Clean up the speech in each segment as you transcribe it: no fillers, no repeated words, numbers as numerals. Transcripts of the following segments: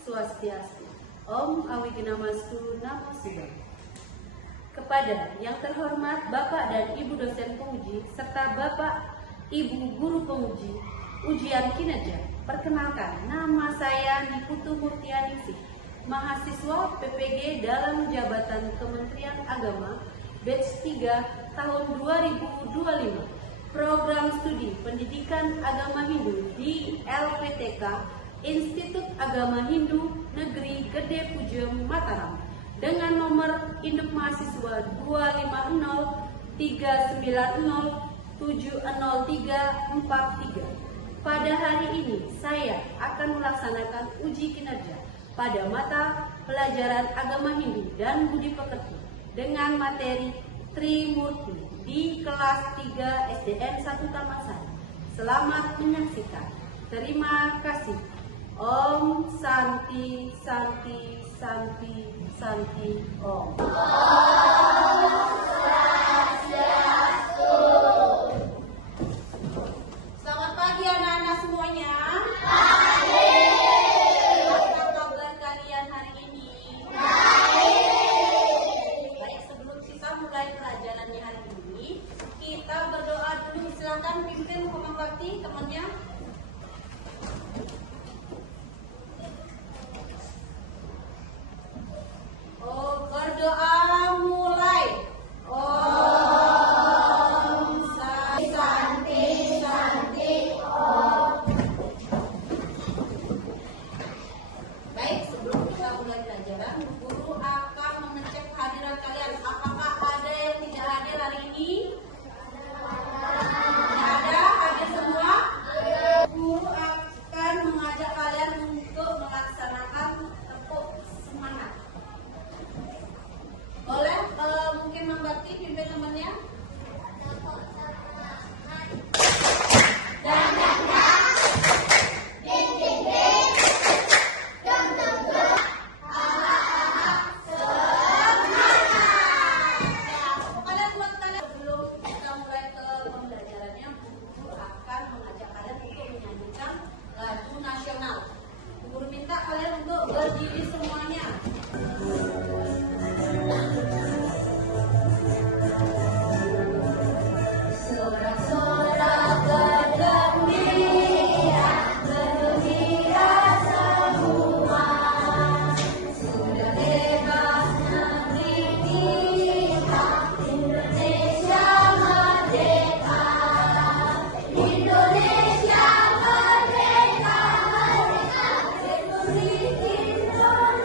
Swastiastu. Om Awiginamastu Namo Buddhaya. Kepada yang terhormat Bapak dan Ibu dosen penguji serta Bapak Ibu guru penguji ujian kinerja, perkenalkan, nama saya Niputu Murtianingsih, mahasiswa PPG dalam jabatan Kementerian Agama batch 3 tahun 2025, program studi Pendidikan Agama Hindu di LPTK Institut Agama Hindu Negeri Gede Pujem Mataram dengan nomor induk mahasiswa 25039070343. Pada hari ini saya akan melaksanakan uji kinerja pada mata pelajaran agama Hindu dan budi pekerti dengan materi Trimurti di kelas 3 SDN 1 Tamasari. Selamat menyaksikan. Terima kasih. Om Santi Santi Santi Santi Om. Selamat pagi anak-anak semuanya. Apa kabar kalian hari ini? Baik, sebelum kita mulai pelajarannya hari ini, kita berdoa dulu. Silakan pimpin Muhammad Bakti temannya. Berdoa mulai. Om Santi Santi Om. Baik, sebelum kita mulai pelajaran, guru akan mengecek kehadiran kalian. Apakah ada yang tidak hadir hari ini? Tidak ada, hadir semua. Guru akan mengajak kalian untuk melaksanakan tepuk semangat. Boleh mungkin membakti pimpin temannya. Sebelum kita mulai ke pembelajarannya, guru akan mengajak kalian untuk menyanyikan lagu nasional. Guru minta kalian untuk berdiri semuanya. Sorak-sorak bergembira, bergembira semua. Sudah bebas negeri kita, Indonesia merdeka. Indonesia merdeka, merdeka, Republik Indonesia.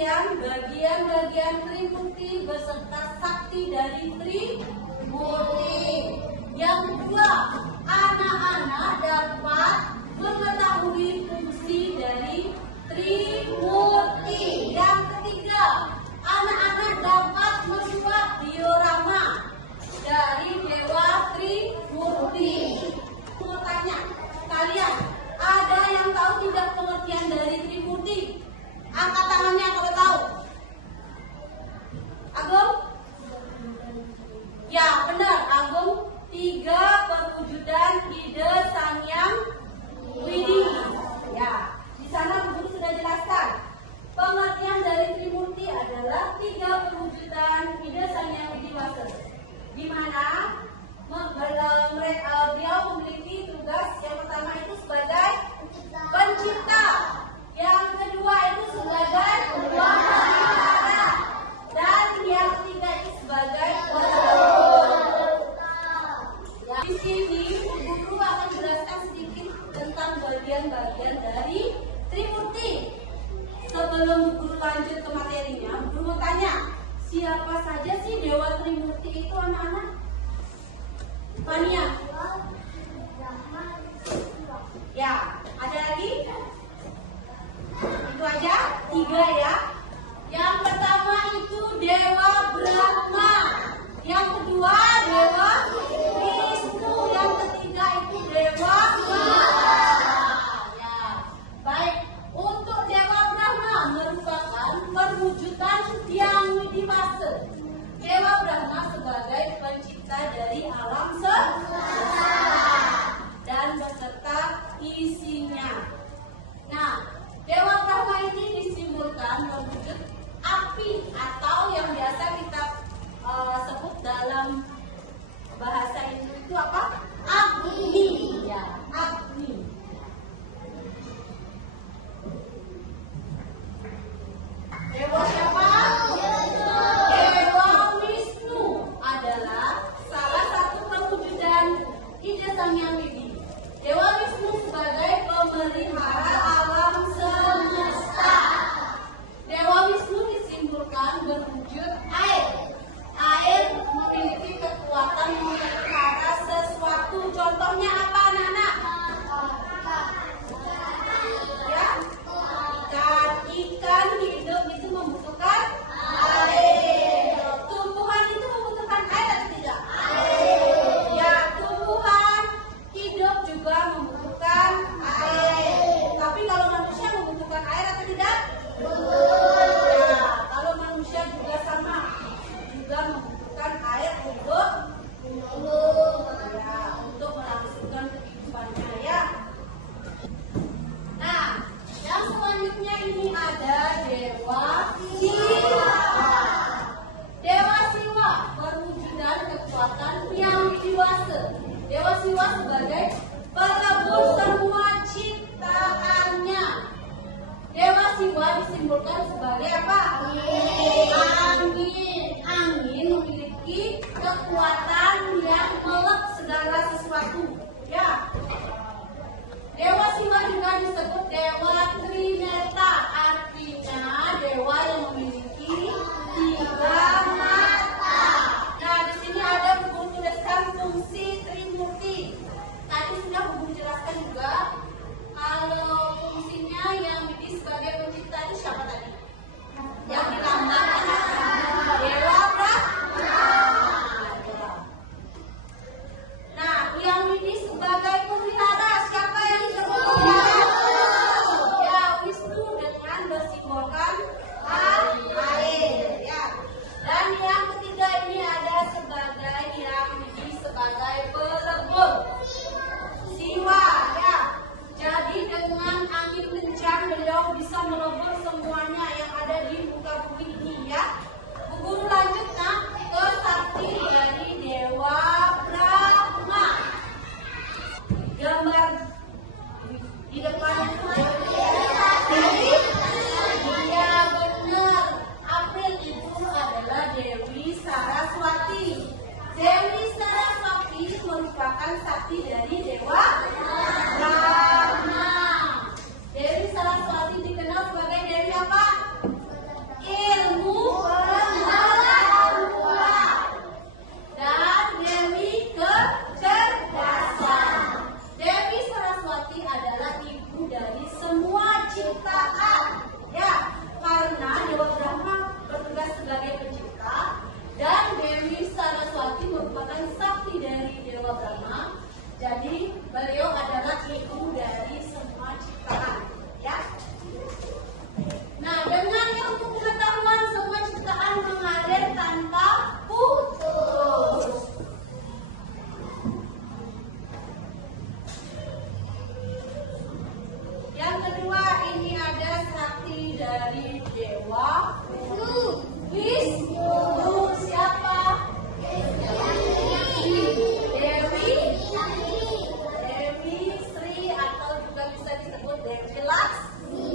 pengertian bagian-bagian Trimurti beserta sakti dari Trimurti. Yang kedua, anak-anak dapat mengetahui fungsi dari Trimurti. Yang ketiga, anak-anak dapat membuat diorama dari Dewa Trimurti. Mau tanya, kalian ada yang tahu tidak pengertian dari Trimurti? Angkat tangannya kalau tahu. Agung? Ya, benar, Agung. 3 perwujudan ide Sang Hyang Widi. Ya, di sana Bu Guru sudah jelaskan. Pengertian dari Trimurti adalah 3 perwujudan ide Sang Hyang Widi Wase. Di mana beliau memiliki tugas yang pertama itu sebagai pencipta, yang kedua itu sebagai pemelihara, dan yang ketiga itu sebagai pelebur. Ya, di sini Guru akan jelaskan sedikit tentang bagian-bagian dari Trimurti. Sebelum Guru lanjut ke materinya, Guru mau tanya, siapa saja sih Dewa Trimurti itu anak-anak? Fania? Ya, ada lagi? Itu aja, 3 ya. Yang pertama itu Dewa Brahma, yang kedua Dewa Wisnu, yang ketiga itu Dewa Shiva. Ya, baik. Untuk Dewa Brahma merupakan perwujudan Hyang Widi Wase. Dewa Brahma sebagai pencipta dari alam semesta dan beserta isinya. Nah, Dewa Brahma ini disimbolkan berwujud api atau yang biasa kita sebut dalam bahasa Hindu itu apa? Agni. Ya, Agni. Dewa siapa? Dewa Wisnu adalah salah satu perwujudan ide Sang Hyang Widi. Dewa Wisnu sebagai pemelihara alam semesta. Dewa Wisnu disimbolkan berwujud air. Air memiliki kekuatan memelihara sesuatu. Contohnya apa, anak-anak? Ya, ikan hidup itu membutuhkan air. Tumbuhan itu membutuhkan air atau tidak? Ya, tumbuhan hidup juga membutuhkan air. Tapi kalau manusia membutuhkan air atau tidak? Ya, kalau manusia juga sama, juga membutuhkan air untuk ya, untuk melangsungkan kehidupannya ya. Nah, yang selanjutnya ini ada Dewa Shiva. Dewa Shiva perwujudan kekuatan Hyang Widi Wase. Dewa Shiva sebagai pelebur semua ciptaannya. Dewa Shiva disimbolkan sebagai apa? Angin. Angin memiliki kekuatan yang melek segala sesuatu. Ya. Dewa Shiva juga disebut Dewa Trineta, artinya dewa yang memiliki 3 mata. Nah, di sini ada Guru tuliskan fungsi Trimurti. Tadi sudah Guru jelaskan juga kalau fungsinya yang sebagai pencipta itu siapa tadi? Yang dilambangkan Dewa Brahma. Nah, yang ini sebagai pemelihara, siapa yang disebut pemelihara? Ya, Wisnu dengan bersimbolkan air. Ya. Dan yang ketiga ini ada sebagai yang ini sebagai pelebur. Shiva, ya. Jadi dengan angin kencang beliau bisa melebur semuanya yang ada di muka bumi dari Dewa Wisnu. Siapa? Dewi Sri atau juga bisa disebut Dewi Laksmi.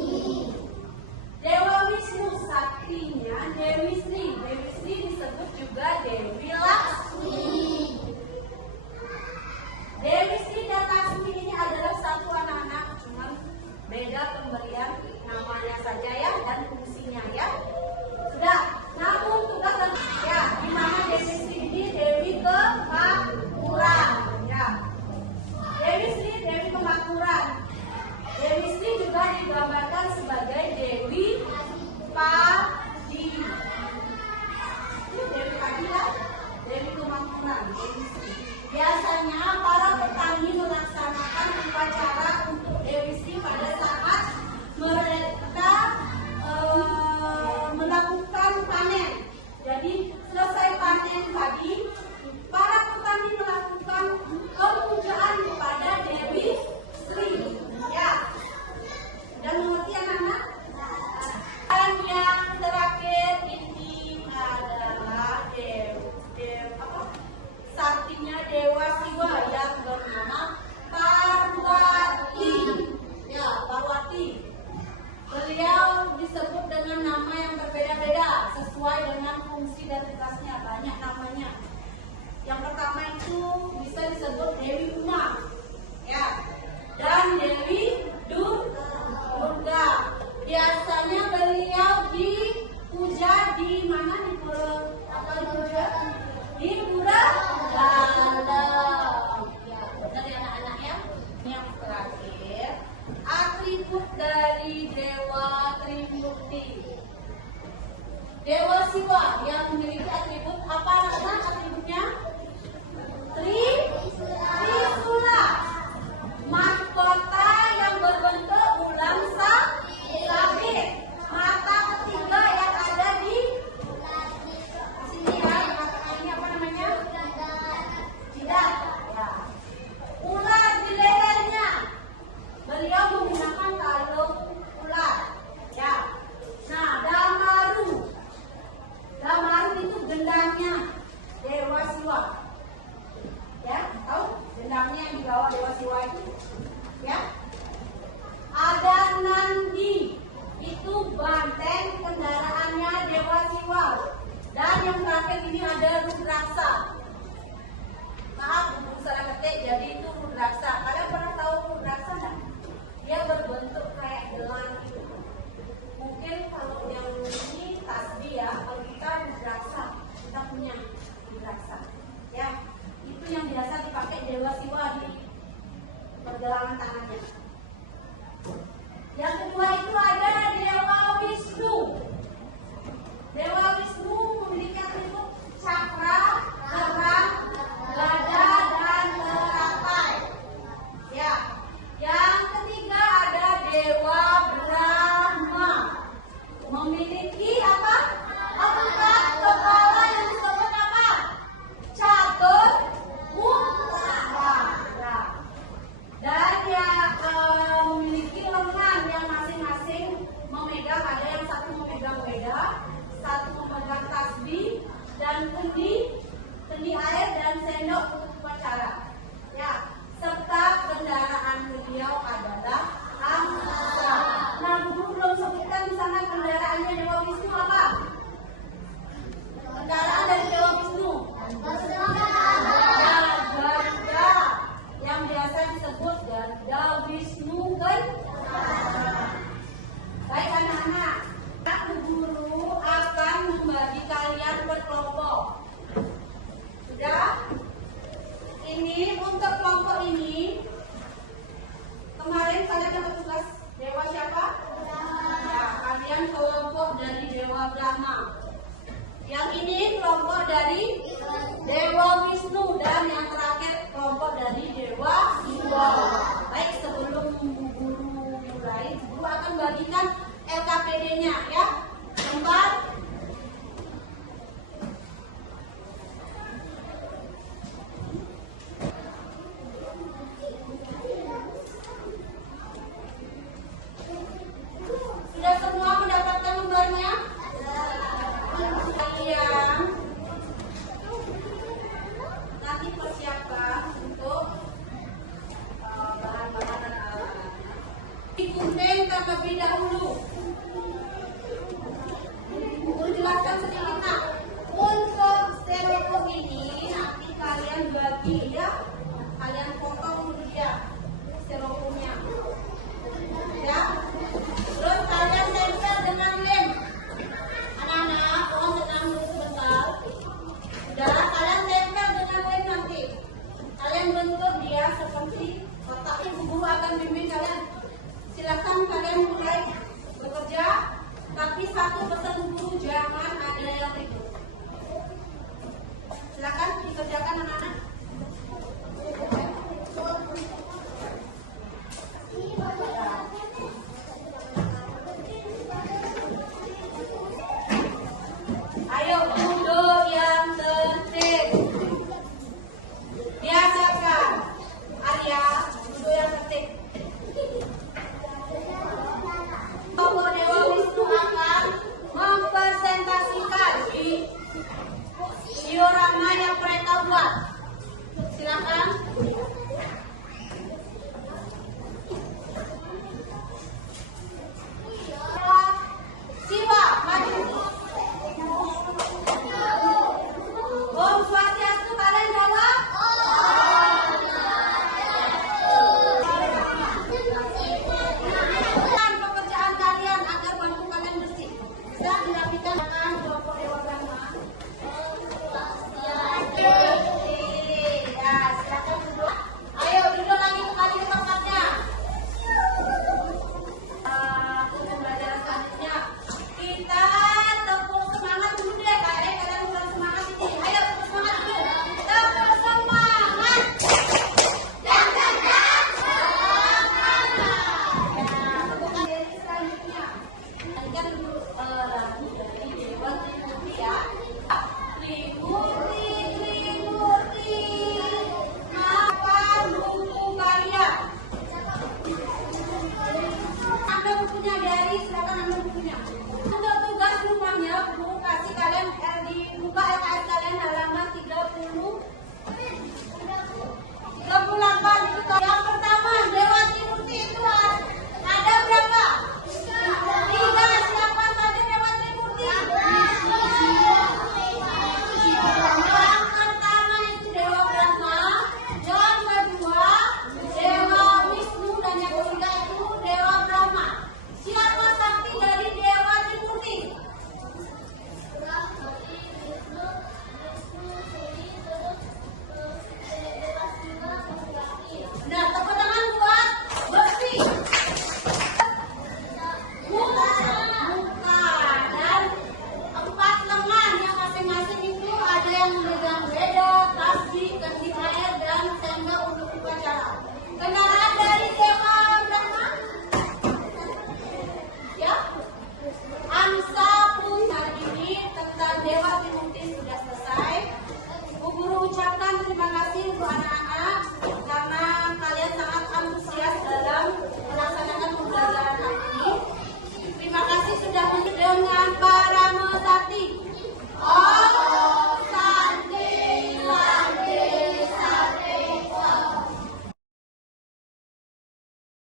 Dewa Wisnu saktinya Dewi Sri. Dewi Sri disebut juga Dewi Laksmi. Dewi Sri dan Laksmi ini adalah satu anak-anak, cuma beda pemberian namanya saja ya dan fungsinya ya. Sudah. Namun tugas dan ya, di mana Dewi Sri ini Dewi Kemakmuran ya. Dewi Sri Dewi Kemakmuran. Dewi Sri juga digambarkan sebagai Dewi Padi. Ini Dewi Padi ya, Dewi Kemakmuran. Dewi Sri. Biasanya para petani melaksanakan upacara untuk Dewi Sri pada saat mereka melakukan panen. Jadi selesai panen tadi, para petani melakukan pemujaan kepada Dewi Sri. Ya, dan mengerti anak-anak? Dan yang terakhir ini adalah saktinya Dewa Siwa yang bernama Parwati. Ya, Parwati. Beliau disebut dengan nama yang berbeda-beda sesuai dengan fungsi dan tugasnya. Banyak namanya. Yang pertama itu bisa disebut Dewi Uma, ya, dan Dewi Durga. Biasanya beliau dipuja di mana? Di Pura Dalam. Ya, benar ya anak-anak ya. Yang terakhir, atribut dari Dewa Trimurti. Dewa Siwa yang memiliki atribut apa anak-anak? Atributnya Trisula, mahkota yang berbentuk bulan sabit, mata ketiga yang ada di sini ya. Ini apa namanya? Jidat. Ya. Ular di lehernya. Beliau menggunakan kalung ular. Ya. Nah, Damaru itu gendangnya Dewa Siwa. Ya, tahu gendangnya yang dibawa Dewa Siwa itu? Ya. Ada Nandi, itu banteng kendaraannya Dewa Siwa. Dan yang terakhir ini ada Rudraksa. Maaf, salah ketik, jadi itu Rudraksa. Kalian pernah tahu Rudraksa enggak? Dia berbentuk kayak gelang gitu. Mungkin kalau yang ini tasbih ya, kalau kita Rudraksa, kita punya Rudraksa. Ya, itu yang biasa dipakai Dewa Siwa di pergelangan tangannya. Yang kedua itu ada Dewa Wisnu. Dewa Wisnu memiliki atribut cakra, terang, gada, dan teratai. Ya. Yang ketiga ada Dewa Brahma. Memiliki apa? Empat kepala yang disebut apa? Catur Mukha. Ya. Dan yang memiliki lengan yang masing-masing memegang, ada yang satu memegang weda, satu memegang tasbih dan kendi air dan sendok untuk upacara. Ya, serta kendaraan beliau adalah angsa. Nah, Guru belum sebutkan di sana kendaraannya Dewa Wisnu apa? Kendaraan dari Dewa Wisnu. Garuda, yang biasa disebut Garuda Wisnu Kencana. Baik anak-anak, Guru akan membagi kalian berkelompok. Sudah? Ini untuk kelompok ini kemarin kalian dapat tugas Dewa siapa? Ya, kalian kelompok dari Dewa Brahma. Yang ini kelompok dari Dewa Wisnu dan yang terakhir kelompok dari Dewa Siwa. Baik, sebelum Guru mulai, Guru akan bagikan LKPD-nya ya. Lembar sudah semua mendapatkan terlebih dahulu. Guru jelaskan sedikit nak. Unsur styrofoam ini nanti kalian bagi